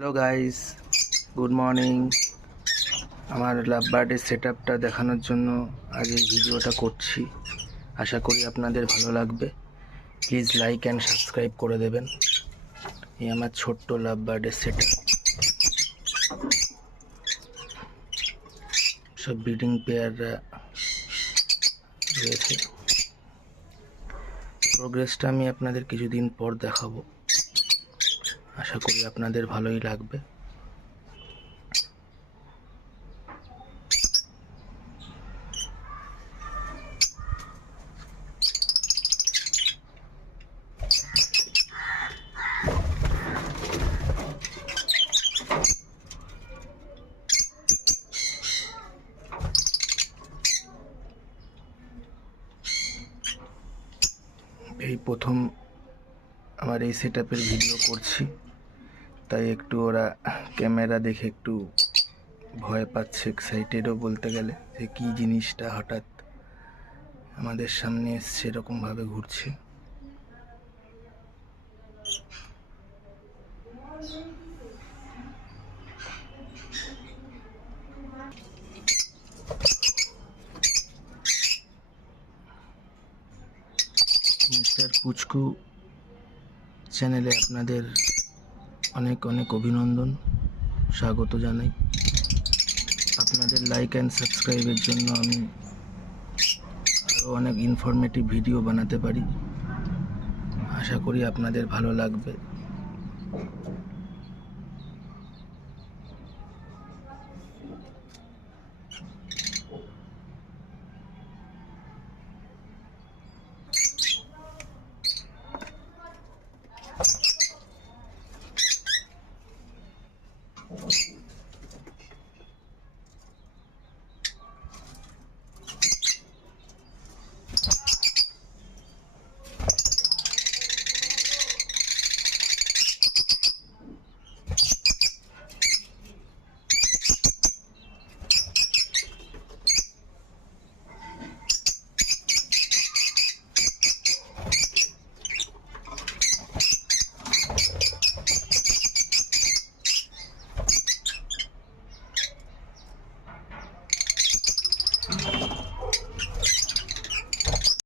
Hello guys, good morning. আমার লাভ বার্ডের set আপটা দেখানোর জন্য আজ এই ভিডিওটা করছি। আশা করি আপনাদের ভালো লাগবে। প্লিজ লাইক অ্যান্ড সাবস্ক্রাইব করে দেবেন। এই আমার ছোট্ট লাভ বার্ডের সেট আপ, সব ব্রিডিং পেয়াররা রয়েছে। প্রোগ্রেসটা আমি আপনাদের কিছুদিন পর দেখাবো। আশা করি আপনাদের ভালোই লাগবে। এই প্রথম আমার এই সেট আপের ভিডিও করছি, তাই একটু ওরা ক্যামেরা দেখে একটু ভয় পাচ্ছে, এক্সাইটেডও বলতে গেলে, যে কী জিনিসটা হঠাৎ আমাদের সামনে এসছে, এরকমভাবে ঘুরছে। মিস্টার পুচকু চ্যানেলে আপনাদের অনেক অনেক অভিনন্দন, স্বাগত জানাই। আপনাদের লাইক অ্যান্ড সাবস্ক্রাইবের জন্য আমি আরও অনেক ইনফরমেটিভ ভিডিও বানাতে পারি। আশা করি আপনাদের ভালো লাগবে।